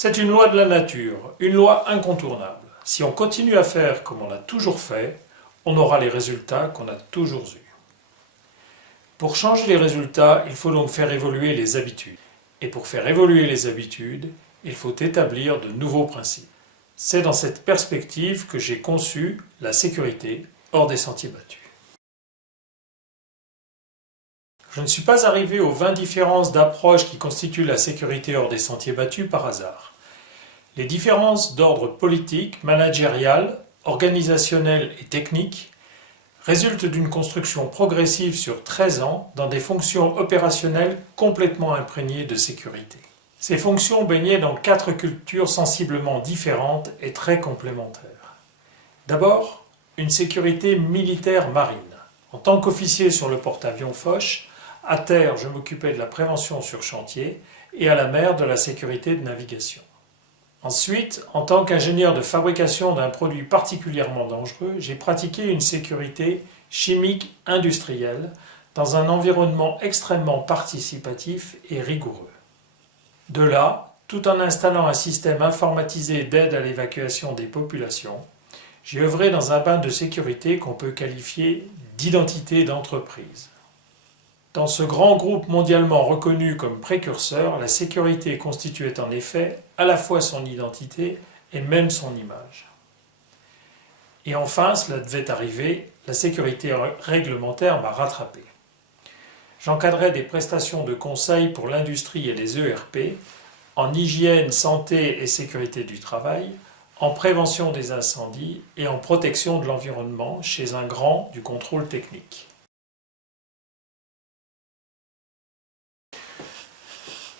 C'est une loi de la nature, une loi incontournable. Si on continue à faire comme on a toujours fait, on aura les résultats qu'on a toujours eus. Pour changer les résultats, il faut donc faire évoluer les habitudes. Et pour faire évoluer les habitudes, il faut établir de nouveaux principes. C'est dans cette perspective que j'ai conçu la sécurité hors des sentiers battus. Je ne suis pas arrivé aux 20 différences d'approche qui constituent la sécurité hors des sentiers battus par hasard. Les différences d'ordre politique, managérial, organisationnel et technique résultent d'une construction progressive sur 13 ans dans des fonctions opérationnelles complètement imprégnées de sécurité. Ces fonctions baignaient dans 4 cultures sensiblement différentes et très complémentaires. D'abord, une sécurité militaire marine. En tant qu'officier sur le porte-avions Foch, à terre, je m'occupais de la prévention sur chantier et à la mer de la sécurité de navigation. Ensuite, en tant qu'ingénieur de fabrication d'un produit particulièrement dangereux, j'ai pratiqué une sécurité chimique industrielle dans un environnement extrêmement participatif et rigoureux. De là, tout en installant un système informatisé d'aide à l'évacuation des populations, j'ai œuvré dans un bain de sécurité qu'on peut qualifier d'identité d'entreprise. Dans ce grand groupe mondialement reconnu comme précurseur, la sécurité constituait en effet à la fois son identité et même son image. Et enfin, cela devait arriver, la sécurité réglementaire m'a rattrapé. J'encadrais des prestations de conseil pour l'industrie et les ERP, en hygiène, santé et sécurité du travail, en prévention des incendies et en protection de l'environnement chez un grand du contrôle technique.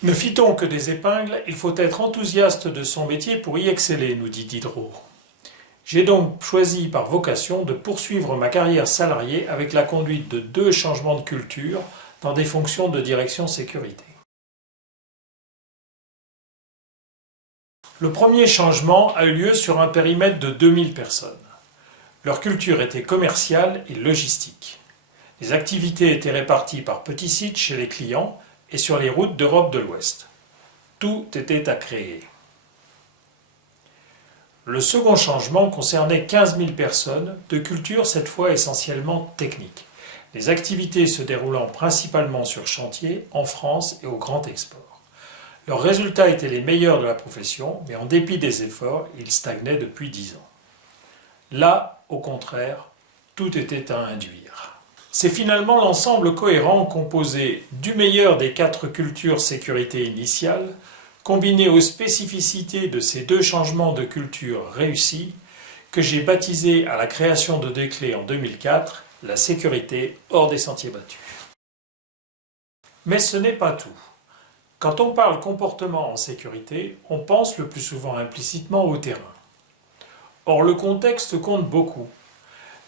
Ne fit-on que des épingles, il faut être enthousiaste de son métier pour y exceller, nous dit Diderot. J'ai donc choisi par vocation de poursuivre ma carrière salariée avec la conduite de 2 changements de culture dans des fonctions de direction sécurité. Le premier changement a eu lieu sur un périmètre de 2000 personnes. Leur culture était commerciale et logistique. Les activités étaient réparties par petits sites chez les clients et sur les routes d'Europe de l'Ouest. Tout était à créer. Le second changement concernait 15 000 personnes, de culture cette fois essentiellement technique, les activités se déroulant principalement sur chantier, en France et au grand export. Leurs résultats étaient les meilleurs de la profession, mais en dépit des efforts, ils stagnaient depuis 10 ans. Là, au contraire, tout était à induire. C'est finalement l'ensemble cohérent composé du meilleur des 4 cultures sécurité initiales, combiné aux spécificités de ces 2 changements de culture réussis, que j'ai baptisé à la création de Desclés en 2004 la sécurité hors des sentiers battus. Mais ce n'est pas tout. Quand on parle comportement en sécurité, on pense le plus souvent implicitement au terrain. Or, le contexte compte beaucoup.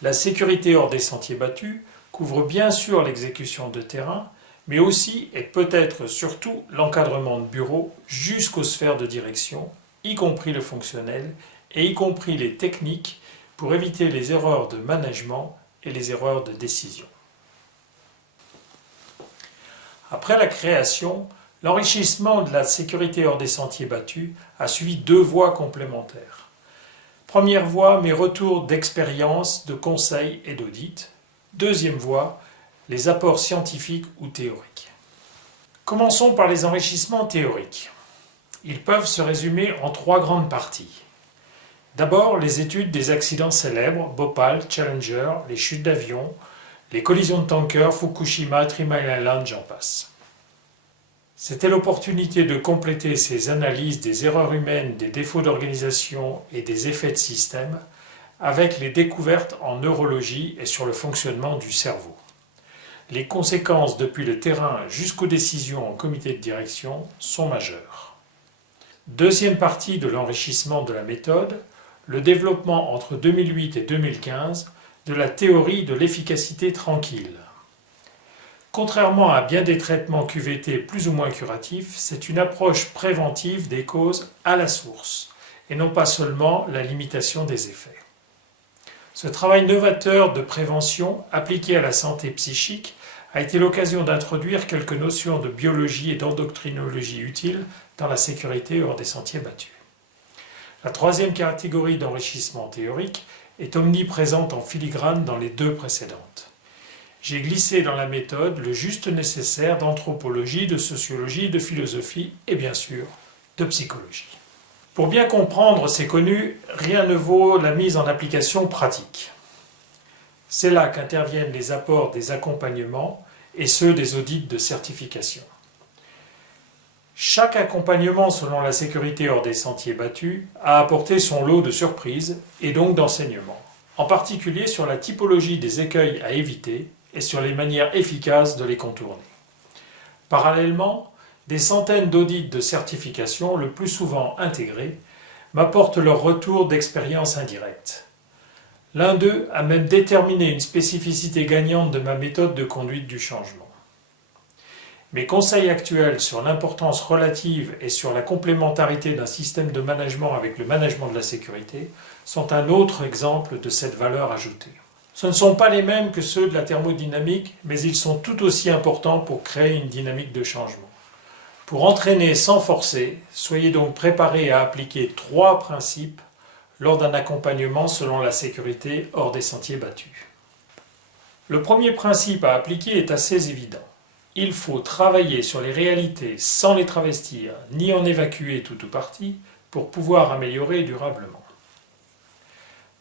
La sécurité hors des sentiers battus couvre bien sûr l'exécution de terrain, mais aussi et peut-être surtout l'encadrement de bureaux jusqu'aux sphères de direction, y compris le fonctionnel et y compris les techniques pour éviter les erreurs de management et les erreurs de décision. Après la création, l'enrichissement de la sécurité hors des sentiers battus a suivi 2 voies complémentaires. Première voie, mes retours d'expérience, de conseil et d'audit. Deuxième voie, les apports scientifiques ou théoriques. Commençons par les enrichissements théoriques. Ils peuvent se résumer en 3 grandes parties. D'abord, les études des accidents célèbres, Bhopal, Challenger, les chutes d'avions, les collisions de tankers, Fukushima, 3 Mile Island, j'en passe. C'était l'opportunité de compléter ces analyses des erreurs humaines, des défauts d'organisation et des effets de système avec les découvertes en neurologie et sur le fonctionnement du cerveau. Les conséquences depuis le terrain jusqu'aux décisions en comité de direction sont majeures. Deuxième partie de l'enrichissement de la méthode, le développement entre 2008 et 2015 de la théorie de l'efficacité tranquille. Contrairement à bien des traitements QVT plus ou moins curatifs, c'est une approche préventive des causes à la source, et non pas seulement la limitation des effets. Ce travail novateur de prévention appliqué à la santé psychique a été l'occasion d'introduire quelques notions de biologie et d'endocrinologie utiles dans la sécurité hors des sentiers battus. La troisième catégorie d'enrichissement théorique est omniprésente en filigrane dans les deux précédentes. J'ai glissé dans la méthode le juste nécessaire d'anthropologie, de sociologie, de philosophie et bien sûr de psychologie. Pour bien comprendre ces connus, rien ne vaut la mise en application pratique. C'est là qu'interviennent les apports des accompagnements et ceux des audits de certification. Chaque accompagnement selon la sécurité hors des sentiers battus a apporté son lot de surprises et donc d'enseignements, en particulier sur la typologie des écueils à éviter et sur les manières efficaces de les contourner. Parallèlement, des centaines d'audits de certification, le plus souvent intégrés, m'apportent leur retour d'expérience indirecte. L'un d'eux a même déterminé une spécificité gagnante de ma méthode de conduite du changement. Mes conseils actuels sur l'importance relative et sur la complémentarité d'un système de management avec le management de la sécurité sont un autre exemple de cette valeur ajoutée. Ce ne sont pas les mêmes que ceux de la thermodynamique, mais ils sont tout aussi importants pour créer une dynamique de changement. Pour entraîner sans forcer, soyez donc préparés à appliquer 3 principes lors d'un accompagnement selon la sécurité hors des sentiers battus. Le premier principe à appliquer est assez évident. Il faut travailler sur les réalités sans les travestir, ni en évacuer tout ou partie, pour pouvoir améliorer durablement.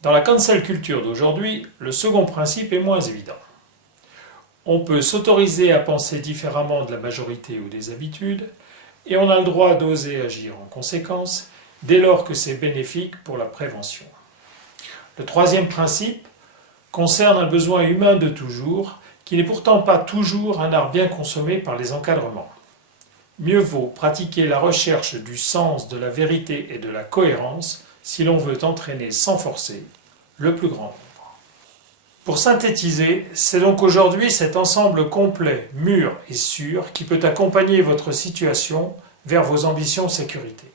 Dans la cancel culture d'aujourd'hui, le second principe est moins évident. On peut s'autoriser à penser différemment de la majorité ou des habitudes, et on a le droit d'oser agir en conséquence, dès lors que c'est bénéfique pour la prévention. Le troisième principe concerne un besoin humain de toujours, qui n'est pourtant pas toujours un art bien consommé par les encadrements. Mieux vaut pratiquer la recherche du sens, de la vérité et de la cohérence si l'on veut entraîner sans forcer le plus grand nombre. Pour synthétiser, c'est donc aujourd'hui cet ensemble complet, mûr et sûr qui peut accompagner votre situation vers vos ambitions sécurité.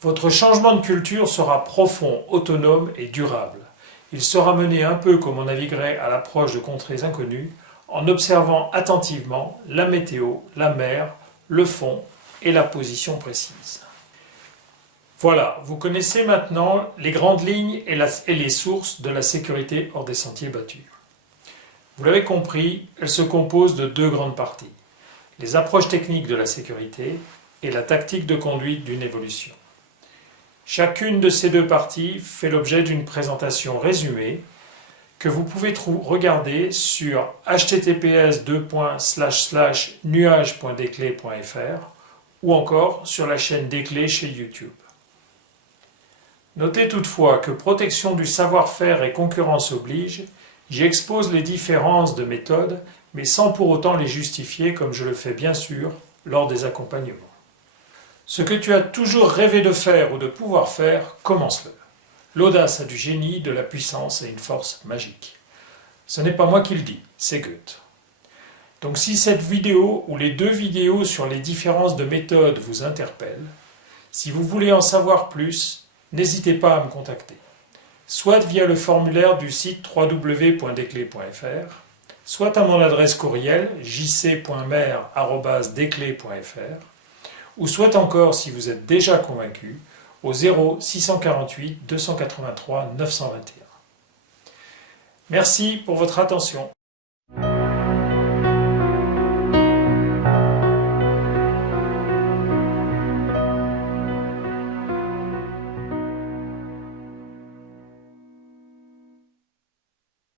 Votre changement de culture sera profond, autonome et durable. Il sera mené un peu comme on naviguerait à l'approche de contrées inconnues, en observant attentivement la météo, la mer, le fond et la position précise. Voilà, vous connaissez maintenant les grandes lignes et les sources de la sécurité hors des sentiers battus. Vous l'avez compris, elle se compose de 2 grandes parties, les approches techniques de la sécurité et la tactique de conduite d'une évolution. Chacune de ces 2 parties fait l'objet d'une présentation résumée que vous pouvez regarder sur https://nuage.declé.fr ou encore sur la chaîne Declé chez YouTube. Notez toutefois que protection du savoir-faire et concurrence oblige, j'y expose les différences de méthode, mais sans pour autant les justifier comme je le fais bien sûr lors des accompagnements. Ce que tu as toujours rêvé de faire ou de pouvoir faire, commence-le. L'audace a du génie, de la puissance et une force magique. Ce n'est pas moi qui le dis, c'est Goethe. Donc si cette vidéo ou les 2 vidéos sur les différences de méthode vous interpellent, si vous voulez en savoir plus, n'hésitez pas à me contacter, soit via le formulaire du site www.declé.fr, soit à mon adresse courriel jc.mer@declé.fr, ou soit encore, si vous êtes déjà convaincu, au 0 648 283 921. Merci pour votre attention.